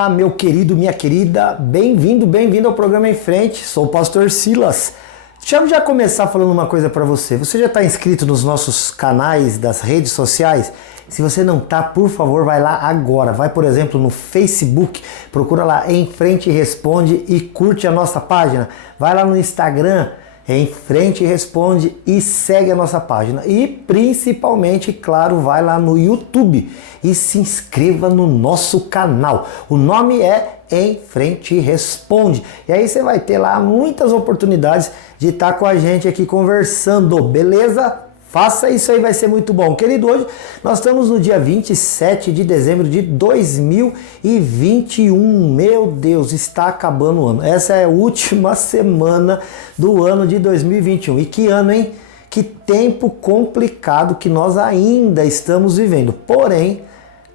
Olá, meu querido, minha querida, bem-vindo ao programa Em Frente, sou o pastor Silas. Deixa eu já começar falando uma coisa para você. Você já está inscrito nos nossos canais das redes sociais? Se você não está, por favor, vai lá agora. Vai, por exemplo, no Facebook, procura lá Em Frente Responde e curte a nossa página. Vai lá no Instagram, Em Frente Responde e segue a nossa página. E principalmente, claro, vai lá no YouTube e se inscreva no nosso canal. O nome é Em Frente Responde. E aí você vai ter lá muitas oportunidades de estar com a gente aqui conversando, beleza? Faça isso aí, vai ser muito bom. Querido, hoje nós estamos no dia 27 de dezembro de 2021. Meu Deus, está acabando o ano. Essa é a última semana do ano de 2021. E que ano, hein? Que tempo complicado que nós ainda estamos vivendo. Porém,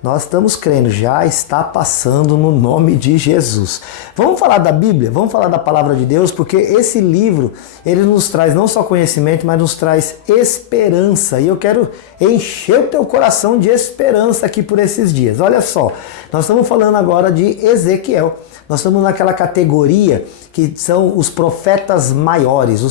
nós estamos crendo, já está passando no nome de Jesus. Vamos falar da Bíblia, vamos falar da palavra de Deus, porque esse livro, ele nos traz não só conhecimento, mas nos traz esperança. E eu quero encher o teu coração de esperança aqui por esses dias. Olha só, nós estamos falando agora de Ezequiel. Nós estamos naquela categoria que são os profetas maiores,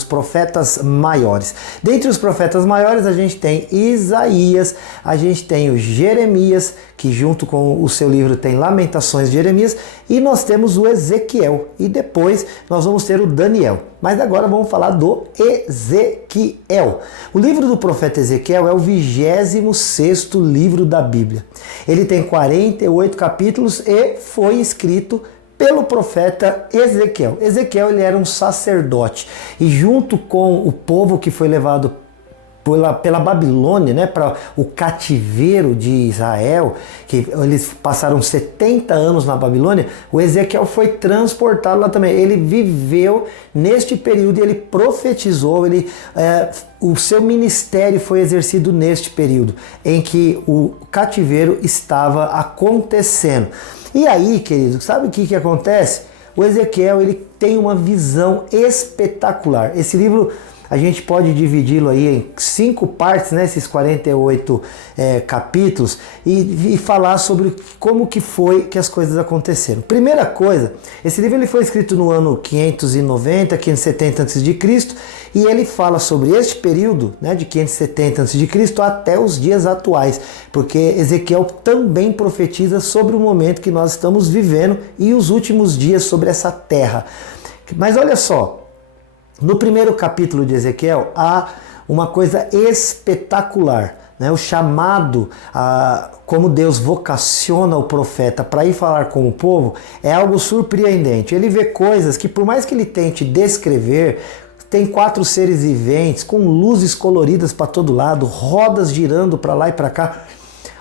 Dentre os profetas maiores a gente tem Isaías, a gente tem o Jeremias, que junto com o seu livro tem Lamentações de Jeremias, e nós temos o Ezequiel, e depois nós vamos ter o Daniel. Mas agora vamos falar do Ezequiel. O livro do profeta Ezequiel é o 26º livro da Bíblia. Ele tem 48 capítulos e foi escrito pelo profeta Ezequiel. Ezequiel, ele era um sacerdote e junto com o povo que foi levado pela Babilônia, né, para o cativeiro de Israel, que eles passaram 70 anos na Babilônia, o Ezequiel foi transportado lá também. Ele viveu neste período, ele profetizou, o seu ministério foi exercido neste período em que o cativeiro estava acontecendo. E aí, querido, sabe o que acontece? O Ezequiel, ele tem uma visão espetacular. Esse livro a gente pode dividi-lo aí em 5 partes, né, esses 48 capítulos, e falar sobre como que foi que as coisas aconteceram. Primeira coisa, esse livro ele foi escrito no ano 590, 570 a.C., e ele fala sobre este período, né, de 570 a.C. até os dias atuais, porque Ezequiel também profetiza sobre o momento que nós estamos vivendo e os últimos dias sobre essa terra. Mas olha só, no primeiro capítulo de Ezequiel há uma coisa espetacular, né? O chamado, como Deus vocaciona o profeta para ir falar com o povo, é algo surpreendente. Ele vê coisas que, por mais que ele tente descrever, tem 4 seres viventes com luzes coloridas para todo lado, rodas girando para lá e para cá.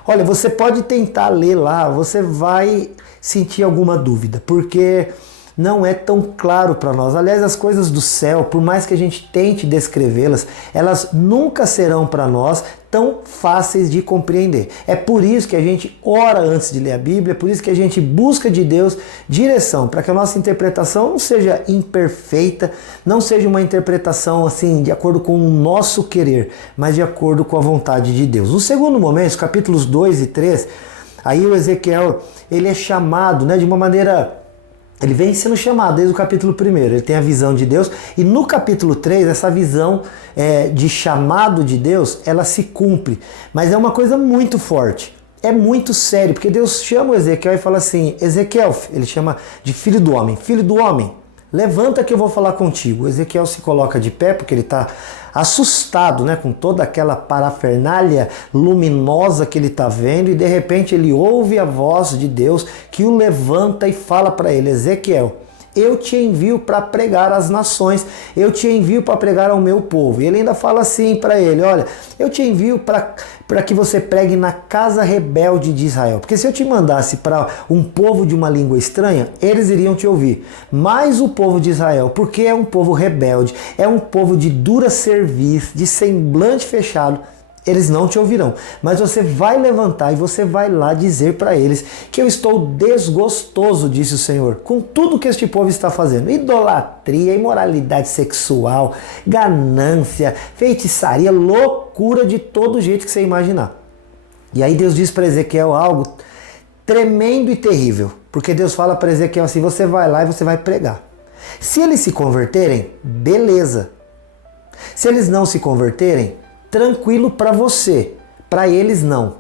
Olha, você pode tentar ler lá, você vai sentir alguma dúvida, porque não é tão claro para nós. Aliás, as coisas do céu, por mais que a gente tente descrevê-las, elas nunca serão para nós tão fáceis de compreender. É por isso que a gente ora antes de ler a Bíblia, é por isso que a gente busca de Deus direção, para que a nossa interpretação não seja imperfeita, não seja uma interpretação assim de acordo com o nosso querer, mas de acordo com a vontade de Deus. No segundo momento, os capítulos 2 e 3, aí o Ezequiel, ele é chamado, né, de uma maneira... Ele vem sendo chamado desde o capítulo 1, ele tem a visão de Deus, e no capítulo 3, essa visão de chamado de Deus, ela se cumpre, mas é uma coisa muito forte, é muito sério, porque Deus chama o Ezequiel e fala assim, Ezequiel, ele chama de filho do homem, levanta que eu vou falar contigo. O Ezequiel se coloca de pé porque ele está assustado, né, com toda aquela parafernália luminosa que ele está vendo, e de repente ele ouve a voz de Deus que o levanta e fala para ele, Ezequiel, eu te envio para pregar às nações, eu te envio para pregar ao meu povo. E ele ainda fala assim para ele, olha, eu te envio para que você pregue na casa rebelde de Israel. Porque se eu te mandasse para um povo de uma língua estranha, eles iriam te ouvir. Mas o povo de Israel, porque é um povo rebelde, é um povo de dura cerviz, de semblante fechado, eles não te ouvirão, mas você vai levantar e você vai lá dizer para eles que eu estou desgostoso, disse o Senhor, com tudo que este povo está fazendo. Idolatria, imoralidade sexual, ganância, feitiçaria, loucura de todo jeito que você imaginar. E aí Deus diz para Ezequiel algo tremendo e terrível. Porque Deus fala para Ezequiel assim, você vai lá e você vai pregar. Se eles se converterem, beleza. Se eles não se converterem, tranquilo para você, para eles não.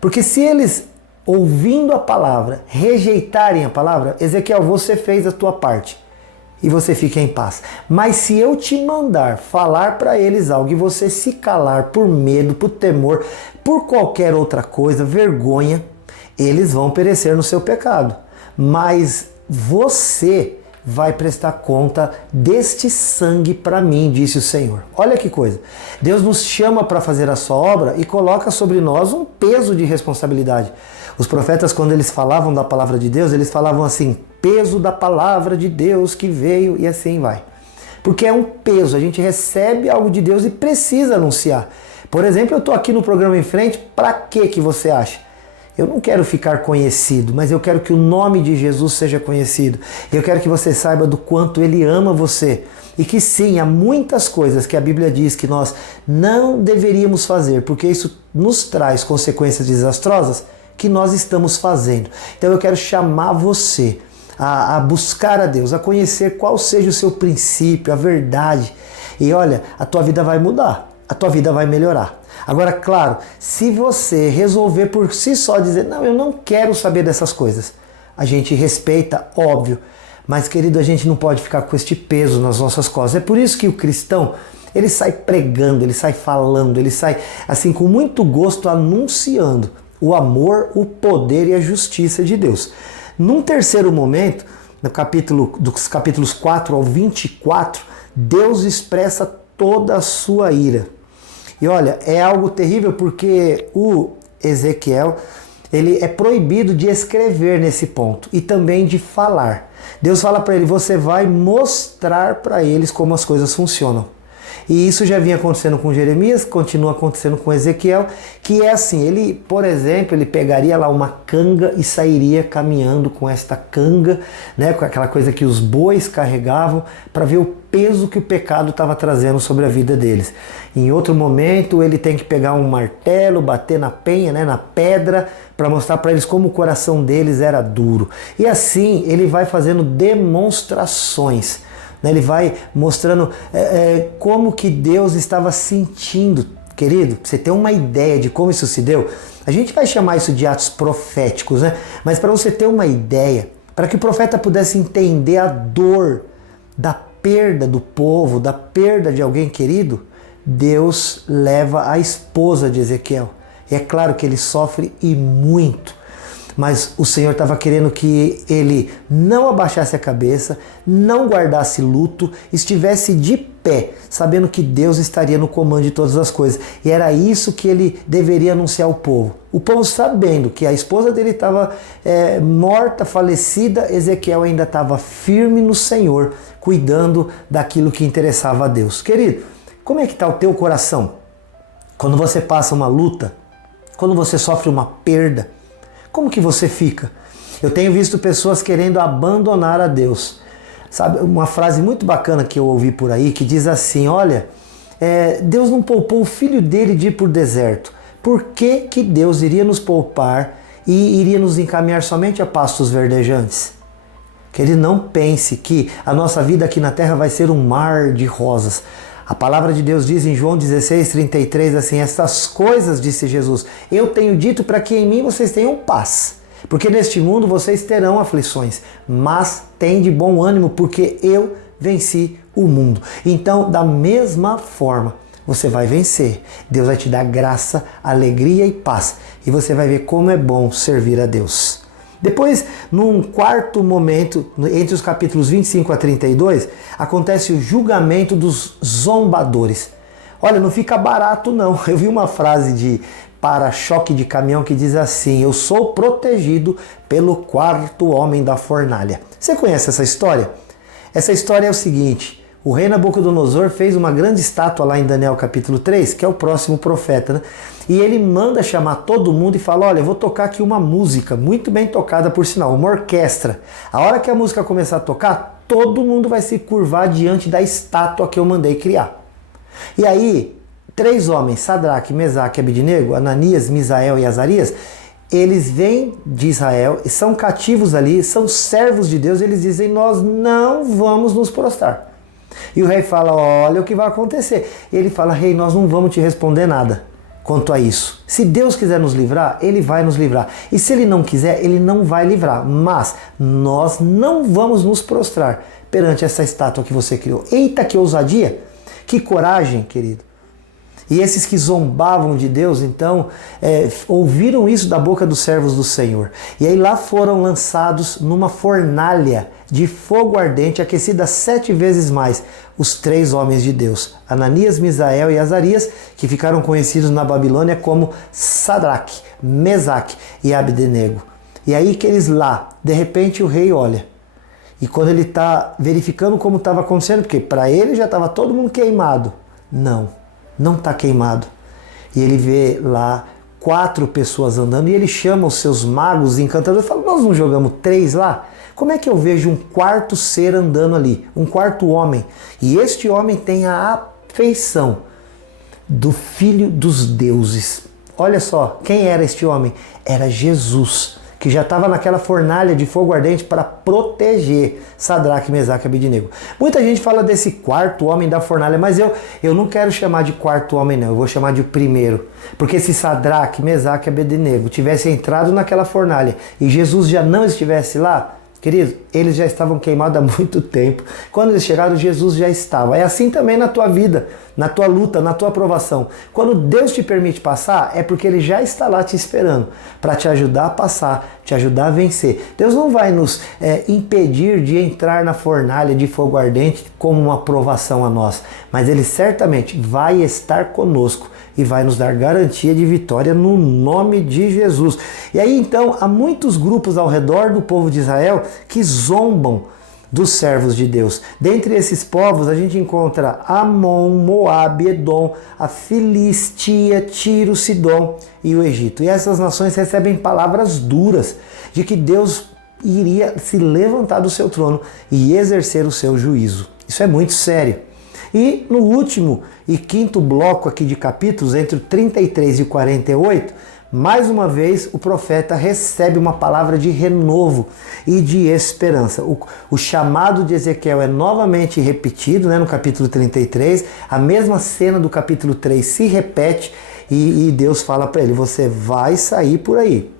Porque se eles, ouvindo a palavra, rejeitarem a palavra, Ezequiel, você fez a tua parte e você fica em paz. Mas se eu te mandar falar para eles algo e você se calar por medo, por temor, por qualquer outra coisa, vergonha, eles vão perecer no seu pecado. Mas você vai prestar conta deste sangue para mim, disse o Senhor. Olha que coisa. Deus nos chama para fazer a sua obra e coloca sobre nós um peso de responsabilidade. Os profetas, quando eles falavam da palavra de Deus, eles falavam assim, peso da palavra de Deus que veio, e assim vai. Porque é um peso, a gente recebe algo de Deus e precisa anunciar. Por exemplo, eu estou aqui no programa Em Frente, para que você acha? Eu não quero ficar conhecido, mas eu quero que o nome de Jesus seja conhecido. Eu quero que você saiba do quanto Ele ama você. E que sim, há muitas coisas que a Bíblia diz que nós não deveríamos fazer, porque isso nos traz consequências desastrosas, que nós estamos fazendo. Então eu quero chamar você a buscar a Deus, a conhecer qual seja o seu princípio, a verdade. E olha, a tua vida vai mudar, a tua vida vai melhorar. Agora, claro, se você resolver por si só dizer, não, eu não quero saber dessas coisas, a gente respeita, óbvio, mas querido, a gente não pode ficar com este peso nas nossas costas. É por isso que o cristão, ele sai pregando, ele sai falando, ele sai assim com muito gosto anunciando o amor, o poder e a justiça de Deus. Num terceiro momento, dos capítulos 4 ao 24, Deus expressa toda a sua ira. E olha, é algo terrível porque o Ezequiel, ele é proibido de escrever nesse ponto e também de falar. Deus fala para ele, você vai mostrar para eles como as coisas funcionam. E isso já vinha acontecendo com Jeremias, continua acontecendo com Ezequiel, que é assim, ele, por exemplo, ele pegaria lá uma canga e sairia caminhando com esta canga, né, com aquela coisa que os bois carregavam, para ver o peso que o pecado estava trazendo sobre a vida deles. Em outro momento, ele tem que pegar um martelo, bater na penha, né, na pedra, para mostrar para eles como o coração deles era duro. E assim, ele vai fazendo demonstrações. Ele vai mostrando como que Deus estava sentindo. Querido, pra você ter uma ideia de como isso se deu, a gente vai chamar isso de atos proféticos, né? Mas para você ter uma ideia, para que o profeta pudesse entender a dor da perda do povo, da perda de alguém querido, Deus leva a esposa de Ezequiel. E é claro que ele sofre e muito. Mas o Senhor estava querendo que ele não abaixasse a cabeça, não guardasse luto, estivesse de pé, sabendo que Deus estaria no comando de todas as coisas. E era isso que ele deveria anunciar ao povo. O povo sabendo que a esposa dele estava morta, falecida, Ezequiel ainda estava firme no Senhor, cuidando daquilo que interessava a Deus. Querido, como é que está o teu coração? Quando você passa uma luta, quando você sofre uma perda, como que você fica? Eu tenho visto pessoas querendo abandonar a Deus. Sabe, uma frase muito bacana que eu ouvi por aí, que diz assim, olha, Deus não poupou o filho dele de ir por deserto. Por que que Deus iria nos poupar e iria nos encaminhar somente a pastos verdejantes? Que ele não pense que a nossa vida aqui na terra vai ser um mar de rosas. A palavra de Deus diz em João 16:33 assim, estas coisas, disse Jesus, eu tenho dito para que em mim vocês tenham paz. Porque neste mundo vocês terão aflições, mas tem de bom ânimo, porque eu venci o mundo. Então, da mesma forma, você vai vencer. Deus vai te dar graça, alegria e paz. E você vai ver como é bom servir a Deus. Depois, num quarto momento, entre os capítulos 25 a 32, acontece o julgamento dos zombadores. Olha, não fica barato não. Eu vi uma frase de para-choque de caminhão que diz assim, eu sou protegido pelo quarto homem da fornalha. Você conhece essa história? Essa história é o seguinte, o rei Nabucodonosor fez uma grande estátua lá em Daniel capítulo 3, que é o próximo profeta, né? E ele manda chamar todo mundo e fala, olha, eu vou tocar aqui uma música, muito bem tocada por sinal, uma orquestra. A hora que a música começar a tocar, todo mundo vai se curvar diante da estátua que eu mandei criar. E aí, 3 homens, Sadraque, Mesaque e Abednego, Ananias, Misael e Azarias, eles vêm de Israel, são cativos ali, são servos de Deus, eles dizem, nós não vamos nos prostrar. E o rei fala, olha o que vai acontecer. E ele fala, rei, nós não vamos te responder nada quanto a isso. Se Deus quiser nos livrar, Ele vai nos livrar. E se Ele não quiser, Ele não vai livrar. Mas nós não vamos nos prostrar perante essa estátua que você criou. Eita, que ousadia! Que coragem, querido! E esses que zombavam de Deus, então, ouviram isso da boca dos servos do Senhor. E aí lá foram lançados numa fornalha de fogo ardente, aquecida 7 vezes mais, os 3 homens de Deus, Ananias, Misael e Azarias, que ficaram conhecidos na Babilônia como Sadraque, Mesaque e Abdenego. E aí que eles lá, de repente o rei olha. E quando ele está verificando como estava acontecendo, porque para ele já estava todo mundo queimado. Não está queimado. E ele vê lá 4 pessoas andando e ele chama os seus magos e encantadores e fala, nós não jogamos 3 lá? Como é que eu vejo um 4º ser andando ali? Um 4º homem. E este homem tem a afeição do Filho dos Deuses. Olha só, quem era este homem? Era Jesus, que já estava naquela fornalha de fogo ardente para proteger Sadraque, Mesaque e Abdenego. Muita gente fala desse 4º homem da fornalha, mas eu não quero chamar de 4º homem não, eu vou chamar de primeiro. Porque se Sadraque, Mesaque e Abdenego tivessem entrado naquela fornalha e Jesus já não estivesse lá, querido, eles já estavam queimados há muito tempo. Quando eles chegaram, Jesus já estava. É assim também na tua vida, na tua luta, na tua provação. Quando Deus te permite passar, é porque Ele já está lá te esperando para te ajudar a passar, te ajudar a vencer. Deus não vai nos impedir de entrar na fornalha de fogo ardente como uma provação a nós, mas Ele certamente vai estar conosco e vai nos dar garantia de vitória no nome de Jesus. E aí então há muitos grupos ao redor do povo de Israel que zombam dos servos de Deus. Dentre esses povos a gente encontra Amon, Moabe, Edom, a Filistia, Tiro, Sidom e o Egito. E essas nações recebem palavras duras de que Deus iria se levantar do seu trono e exercer o seu juízo. Isso é muito sério. E no último e 5º bloco aqui de capítulos, entre o 33 e o 48, mais uma vez o profeta recebe uma palavra de renovo e de esperança. O chamado de Ezequiel é novamente repetido, no capítulo 33, a mesma cena do capítulo 3 se repete e Deus fala para ele, você vai sair por aí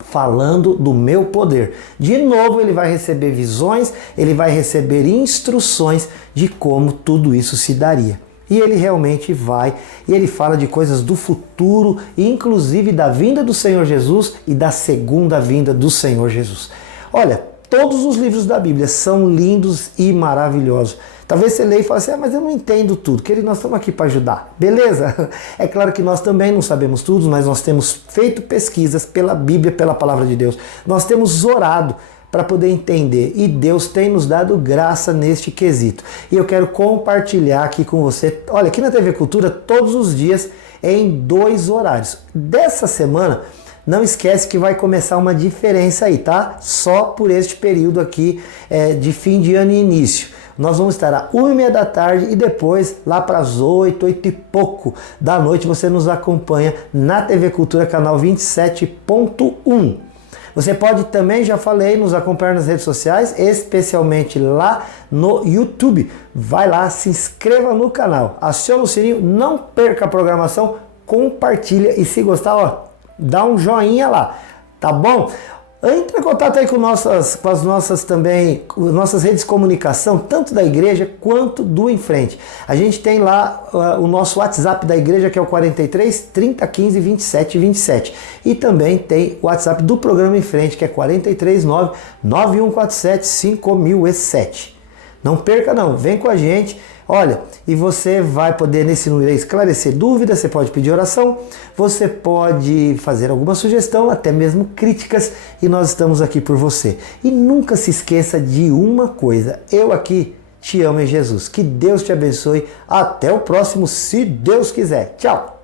falando do meu poder. De novo ele vai receber visões, ele vai receber instruções de como tudo isso se daria. E ele realmente vai, e ele fala de coisas do futuro, inclusive da vinda do Senhor Jesus e da segunda vinda do Senhor Jesus. Olha, todos os livros da Bíblia são lindos e maravilhosos. Talvez você leia e fale assim, mas eu não entendo tudo, querido, nós estamos aqui para ajudar, beleza? É claro que nós também não sabemos tudo, mas nós temos feito pesquisas pela Bíblia, pela Palavra de Deus. Nós temos orado para poder entender e Deus tem nos dado graça neste quesito. E eu quero compartilhar aqui com você, olha, aqui na TV Cultura, todos os dias em 2 horários. Dessa semana, não esquece que vai começar uma diferença aí, tá? Só por este período aqui de fim de ano e início. Nós vamos estar às 1h30 da tarde e depois lá para as 8 e pouco da noite você nos acompanha na TV Cultura, canal 27.1. Você pode também, já falei, nos acompanhar nas redes sociais, especialmente lá no YouTube. Vai lá, se inscreva no canal, aciona o sininho, não perca a programação, compartilha e se gostar, dá um joinha lá, tá bom? Entre em contato aí com as nossas redes de comunicação, tanto da igreja quanto do Em Frente. A gente tem lá o nosso WhatsApp da igreja, que é o 43 30 15 27 27. E também tem o WhatsApp do programa Em Frente, que é 43 9 9147 5007. Não perca não, vem com a gente. Olha, e você vai poder nesse número esclarecer dúvidas, você pode pedir oração, você pode fazer alguma sugestão, até mesmo críticas, e nós estamos aqui por você. E nunca se esqueça de uma coisa, eu aqui te amo em Jesus. Que Deus te abençoe, até o próximo, se Deus quiser. Tchau!